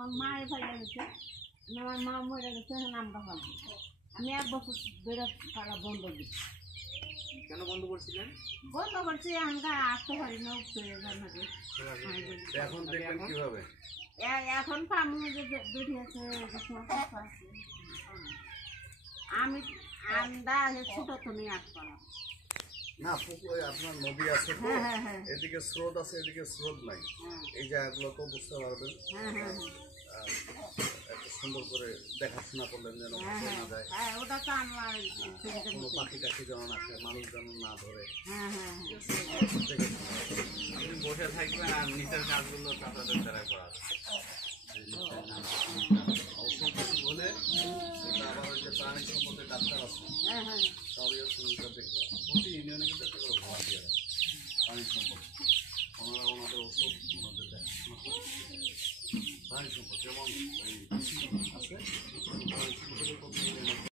আমার মায়ের ভাই গেছে, আমার মা মরে গেছে, এখন আমরা পাবো। আমি 1 বছর ধরে পাড়া বন্ধ দিচ্ছি। কেন বন্ধ করছিলেন? বন্ধ করছি, আমরা আসতে পারি না, এখন দেখবেন কিভাবে? এখন পামু যে বেরিয়ে আছে, আমি আমরা ছোট তো নিয়ে আসবো না। না, পুকুরে আপনার নদী আছে তো, এদিকে স্রোত আছে, এদিকে স্রোত নাই। এই জায়গাগুলো তো বুঝতে পারবেন। এত সুন্দর করে দেখাশোনা করলেন যেন না যায়, ওটা তো আমার কোনো পাখি টাখি যেন না খায়, মানুষ যেন না ধরে। আপনি বসে থাকবেন আর নিচের কাজগুলো চাচাদের দ্বারা করা অসুখ কিছু হলে সেটা আবার ওই যে প্রাণী সম্পদের ডাক্তার আছে, তাহলে সুবিধা দেখবো। প্রতি ইউনিয়নে কিন্তু একটা করে ভলান্টিয়ার আছে প্রাণী সম্পদ, ওনারা ওনাদের ওষুধ ওনাদের দেখাশোনা করে। প্রাণী সম্পদ যেমন